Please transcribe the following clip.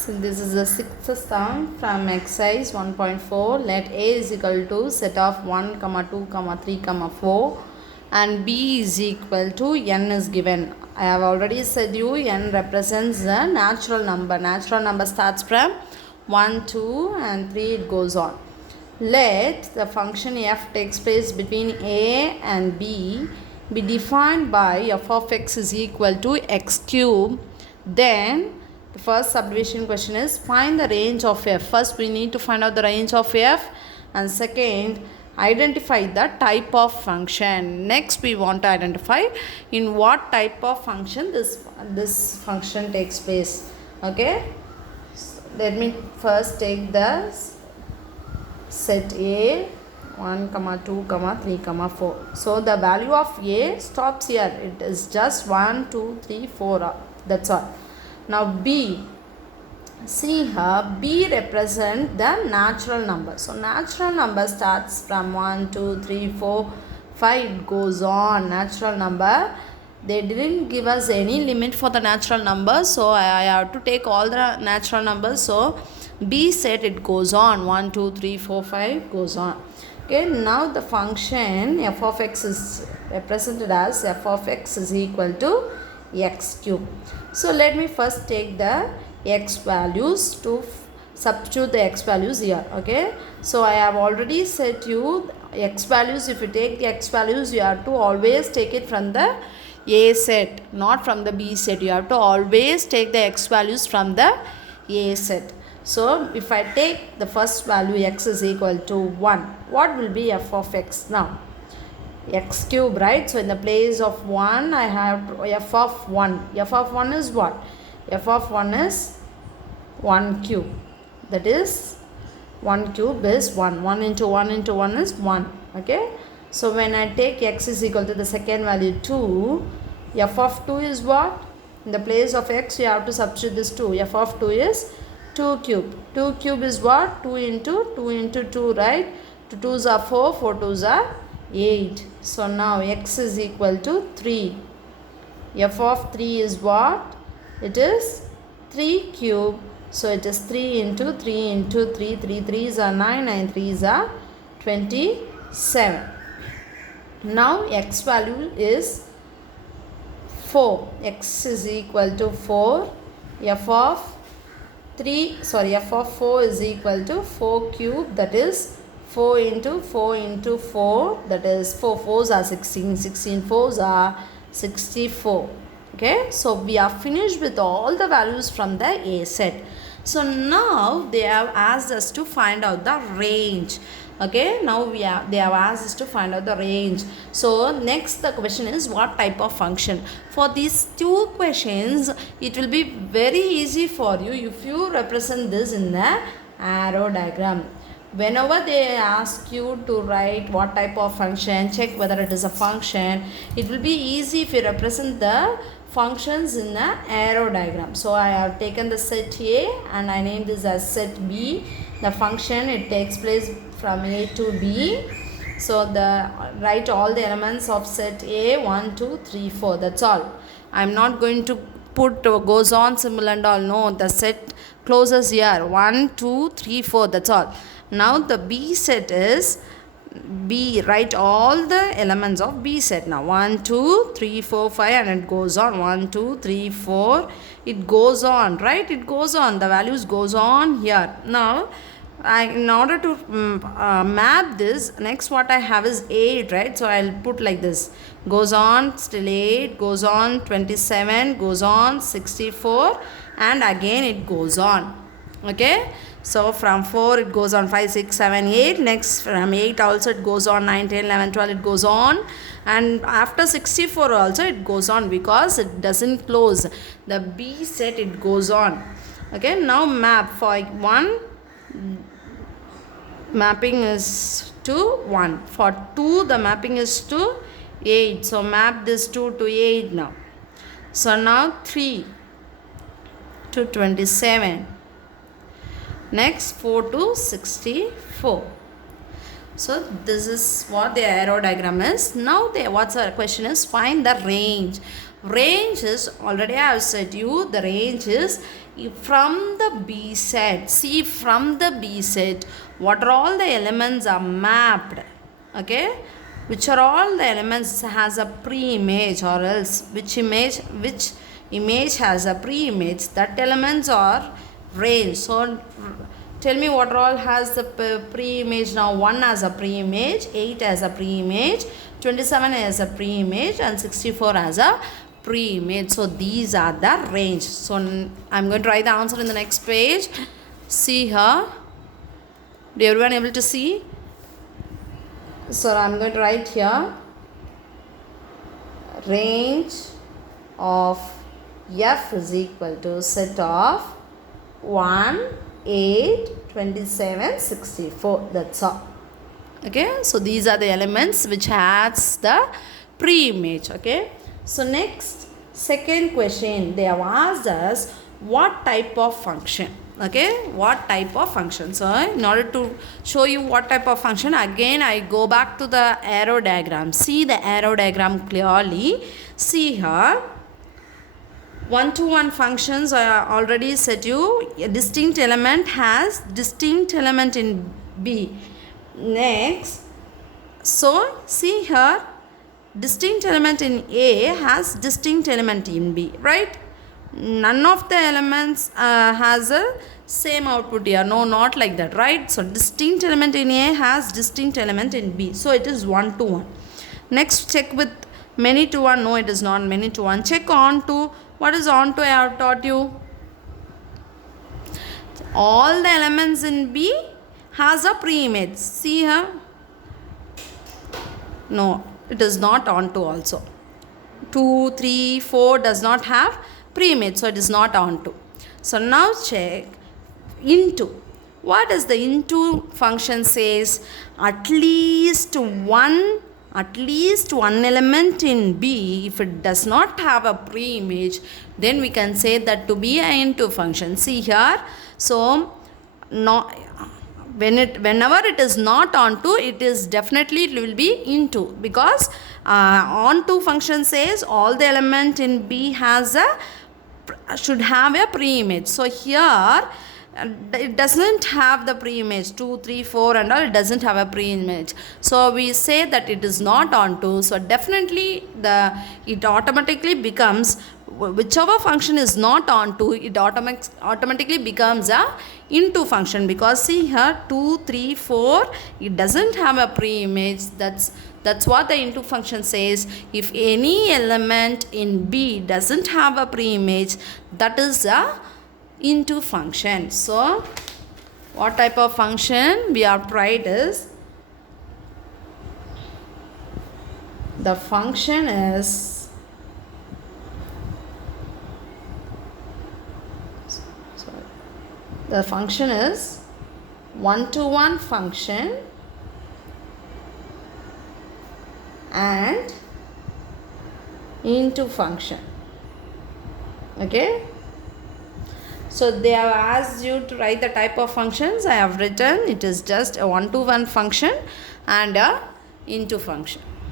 So this is the sixth sum from exercise 1.4. Let A is equal to set of 1, 2, 3, 4 and B is equal to n is given. I have already said you n represents the natural number. Natural number starts from 1, 2 and 3 it goes on. Let the function f takes place between A and B be defined by f of x is equal to x cube. Then the first subdivision question is find the range of f. First we need to find out the range of f, and second identify the type of function. Next we want to identify in what type of function this function takes place. Okay, so let me first take the set A 1, 2, 3, 4. So the value of A stops here. It is just 1, 2, 3, 4. That's all. Now B, see here, B represent the natural number. So natural number starts from 1, 2, 3, 4, 5. It goes on. Natural number. They didn't give us any limit for the natural number. So I have to take all the natural numbers. So B set it goes on. 1, 2, 3, 4, 5 goes on. Okay, now the function f of x is represented as f of x is equal to x cube. So let me first take the x values to substitute the x values here. Okay, so I have already said you x values, if you take the x values you have to always take it from the A set, not from the B set. You have to always take the x values from the A set. So if I take the first value x is equal to 1, what will be f of x now? X cube, right? So in the place of 1 I have f of 1. F of 1 is what? F of 1 is 1 cube. That is 1 cube is 1. 1 into 1 into 1 is 1. Okay. So when I take x is equal to the second value 2, f of 2 is what? In the place of x you have to substitute this 2. F of 2 is 2 cube. 2 cube is what? 2 into 2 into 2, right? 2 2s are 4, 4 2s are 8. So now x is equal to 3. F of 3 is what? It is 3 cube. So it is 3 into 3 into 3. 3 3s are 9, 9 3s are 27. Now x value is 4. X is equal to 4. F of 4 is equal to 4 cube, that is 4 into 4 into 4, that is 4 4s are 16, 16 4s are 64. Okay, so we are finished with all the values from the A set. So now they have asked us to find out the range. Okay, now they have asked us to find out the range. So next the question is what type of function. For these two questions it will be very easy for you if you represent this in the arrow diagram. Whenever they ask you to write what type of function, check whether it is a function, it will be easy if you represent the functions in the arrow diagram. So I have taken the set A and I named this as set B. The function, it takes place from A to B. So write all the elements of set A 1 2 3 4. That's all. I am not going to put goes on symbol and all. No, the set closes here 1 2 3 4. That's all. Now the B set is B. Write all the elements of B set. Now 1 2 3 4 5 and it goes on 1 2 3 4. It goes on, right? It goes on. The values goes on here. Now in order to map this, next what I have is 8, right? So I'll put like this. Goes on still 8, goes on 27, goes on 64 and again it goes on. Okay. So from 4 it goes on 5, 6, 7, 8. Next from 8 also it goes on 9, 10, 11, 12 it goes on. And after 64 also it goes on because it doesn't close. The B set it goes on. Okay. Now map for 1. Mapping is to 1. For 2 the mapping is to 8. So map this 2 to 8 now. So now 3 to 27. Next 4 to 64. So this is what the arrow diagram is. Now what's our question is find the range. Range is, already I have said you, the range is from the B set. See, from the B set, what are all the elements are mapped, okay? Which are all the elements has a pre-image, or else which image has a pre-image, that elements are range. So tell me what all has the pre-image now. 1 has a pre-image, 8 has a pre-image, 27 has a pre-image, and 64 has a pre-image. So these are the range. So I'm going to write the answer in the next page. See here. Do everyone able to see? So I'm going to write here, range of F is equal to set of 1, 8, 27, 64. That's all. Okay, so these are the elements which has the pre-image. Okay, so next, second question, they have asked us what type of function. Okay, what type of function. So in order to show you what type of function, again I go back to the arrow diagram. See the arrow diagram clearly. See here, one-to-one functions I already said you, a distinct element has distinct element in B. Next, so see here, distinct element in A has distinct element in B, right? None of the elements has a same output here. No, not like that, right? So distinct element in A has distinct element in B. So it is 1-to-1. Next, check with many to one. No, it is not many to one. Check on to. What is on to? I have taught you. All the elements in B has a pre-image. See here. No, it is not on to also. 2, 3, 4 does not have pre-image, so it is not on to. So now check into. What does the into function says? At least one element in B, if it does not have a pre-image, then we can say that to be an into function. See here. So whenever it is not onto, it is definitely, it will be into, because onto function says all the element in B should have a pre-image. So here it doesn't have the pre-image. 2, 3, 4 and all, it doesn't have a pre-image. So we say that it is not onto. So definitely it automatically becomes, whichever function is not onto, it automatically becomes a into function, because see here 2, 3, 4, it doesn't have a pre-image. That's what the into function says. If any element in B doesn't have a pre-image, that is a into function. So what type of function we have tried is, the function is one-to-one function and into function. Okay, so they have asked you to write the type of functions. I have written, it is just a one-to-one function and a into function.